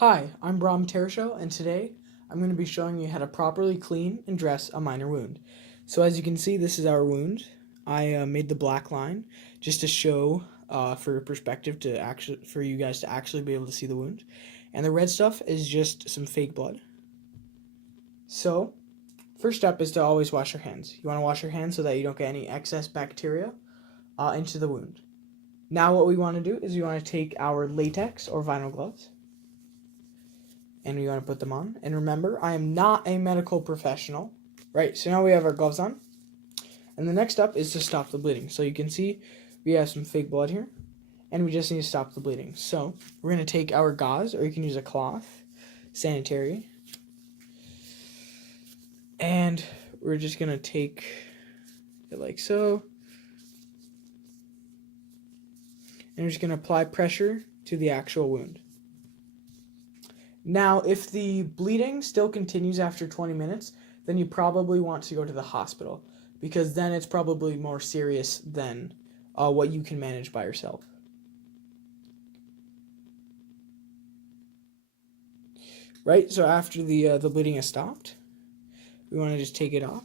Hi, I'm Brahm Tershow, and today I'm going to be showing you how to properly clean and dress a minor wound. So as you can see, this is our wound. I made the black line just to show for perspective for you guys to actually be able to see the wound. And the red stuff is just some fake blood. So first step is to always wash your hands. You want to wash your hands so that you don't get any excess bacteria into the wound. Now what we want to do is we want to take our latex or vinyl gloves and we want to put them on. And remember, I am not a medical professional. Right, so now we have our gloves on. And the next step is to stop the bleeding. So you can see we have some fake blood here. And we just need to stop the bleeding. So we're going to take our gauze, or you can use a cloth, sanitary. And we're just going to take it like so. And we're just going to apply pressure to the actual wound. Now, if the bleeding still continues after 20 minutes, then you probably want to go to the hospital, because then it's probably more serious than what you can manage by yourself. Right, so after the bleeding has stopped, we want to just take it off.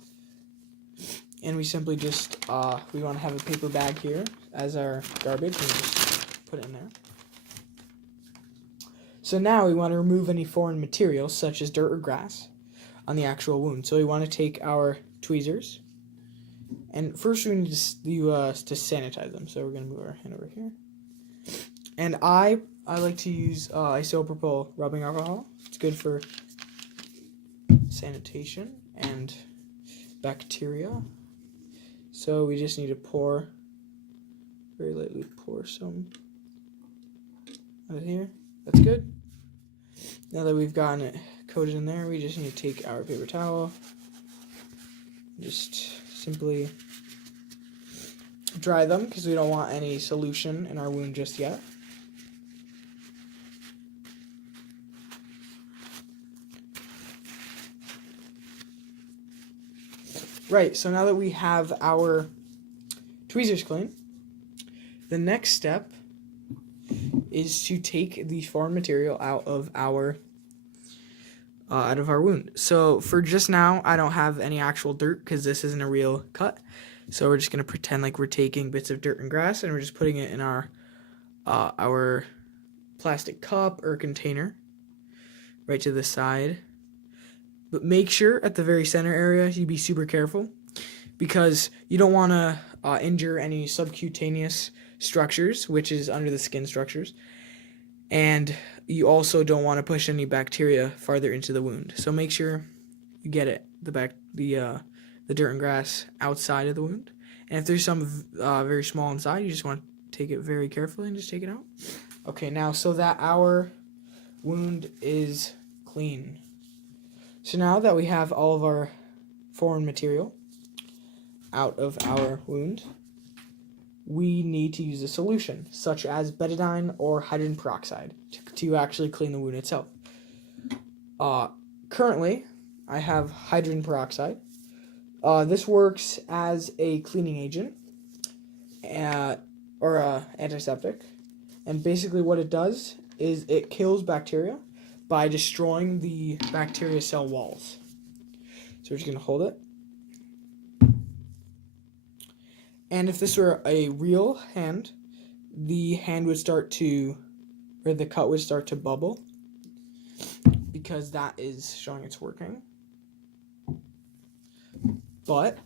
And we simply just, we want to have a paper bag here as our garbage, and just put it in there. So now we want to remove any foreign materials, such as dirt or grass, on the actual wound. So we want to take our tweezers, and first we need to sanitize them. So we're going to move our hand over here. And I like to use isopropyl rubbing alcohol. It's good for sanitation and bacteria. So we just need to very lightly pour some out of here. That's good. Now that we've gotten it coated in there, we just need to take our paper towel, just simply dry them because we don't want any solution in our wound just yet. Right, so now that we have our tweezers clean, the next step is to take the foreign material out of our wound. So for just now, I don't have any actual dirt because this isn't a real cut. So we're just gonna pretend like we're taking bits of dirt and grass, and we're just putting it in our plastic cup or container right to the side. But make sure at the very center area you be super careful, because you don't want to injure any subcutaneous structures, which is under the skin structures, and you also don't want to push any bacteria farther into the wound. So make sure you get the dirt and grass outside of the wound, and if there's some very small inside, you just want to take it very carefully and just take it out. Okay, now so that our wound is clean. So now that we have all of our foreign material out of our wound, we need to use a solution, such as betadine or hydrogen peroxide, to actually clean the wound itself. Currently, I have hydrogen peroxide. This works as a cleaning agent or antiseptic, and basically what it does is it kills bacteria by destroying the bacteria cell walls. So we're just going to hold it. And if this were a real hand, the hand would start to, or the cut would start to bubble, because that is showing it's working. But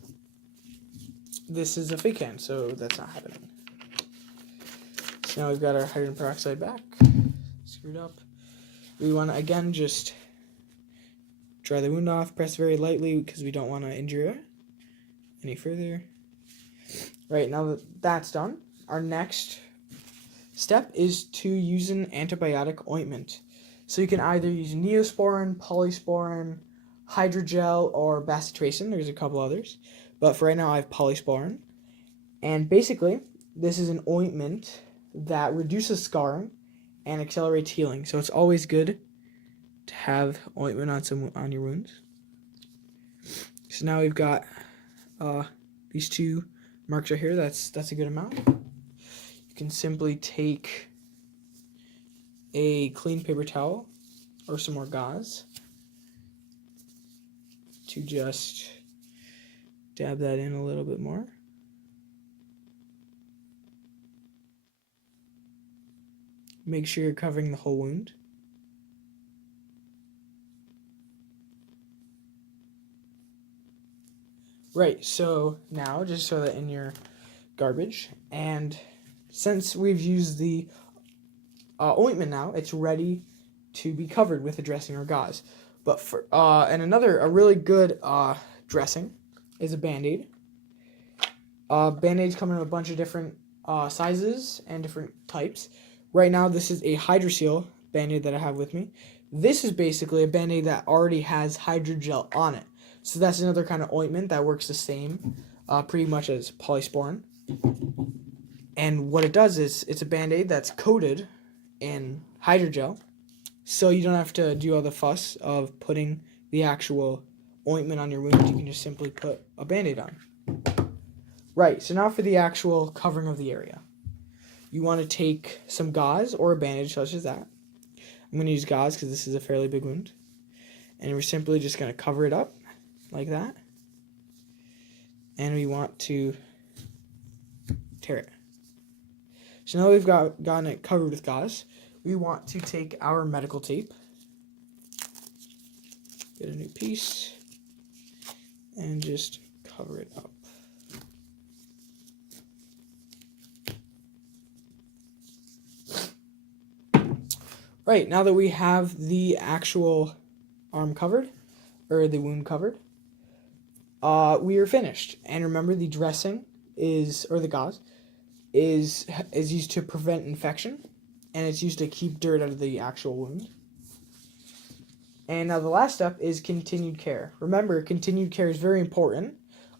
this is a fake hand, so that's not happening. So now we've got our hydrogen peroxide back, screwed up. We want to, again, just dry the wound off, press very lightly because we don't want to injure it any further. Right, now that that's done, our next step is to use an antibiotic ointment. So you can either use Neosporin, Polysporin, Hydrogel, or Bacitracin. There's a couple others, but for right now I have Polysporin. And basically, this is an ointment that reduces scarring and accelerates healing. So it's always good to have ointment on your wounds. So now we've got these two marks right here. That's a good amount. You can simply take a clean paper towel or some more gauze to just dab that in a little bit more. Make sure you're covering the whole wound. Right, so now just throw that in your garbage, and since we've used the ointment now, it's ready to be covered with a dressing or gauze. But for a really good dressing is a Band-Aid. Band-Aids come in a bunch of different sizes and different types. Right now, this is a Hydroseal Band-Aid that I have with me. This is basically a Band-Aid that already has hydrogel on it. So that's another kind of ointment that works the same, pretty much as Polysporin. And what it does is it's a Band-Aid that's coated in hydrogel, so you don't have to do all the fuss of putting the actual ointment on your wound. You can just simply put a Band-Aid on. Right, so now for the actual covering of the area. You want to take some gauze or a bandage such as that. I'm going to use gauze because this is a fairly big wound. And we're simply just going to cover it up like that. And we want to tear it. So now we've gotten it covered with gauze. We want to take our medical tape, get a new piece, and just cover it up. Right, now that we have the actual arm covered, or the wound covered, we are finished. And remember, the dressing or the gauze is used to prevent infection, and it's used to keep dirt out of the actual wound. And now the last step is continued care. Remember, continued care is very important.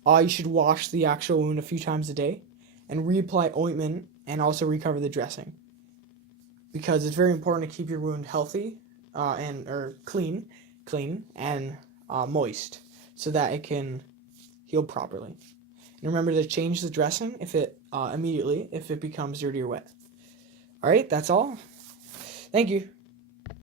You should wash the actual wound a few times a day, and reapply ointment, and also recover the dressing. Because it's very important to keep your wound healthy or clean and moist, so that it can heal properly. And remember to change the dressing immediately if it becomes dirty or wet. All right, that's all. Thank you.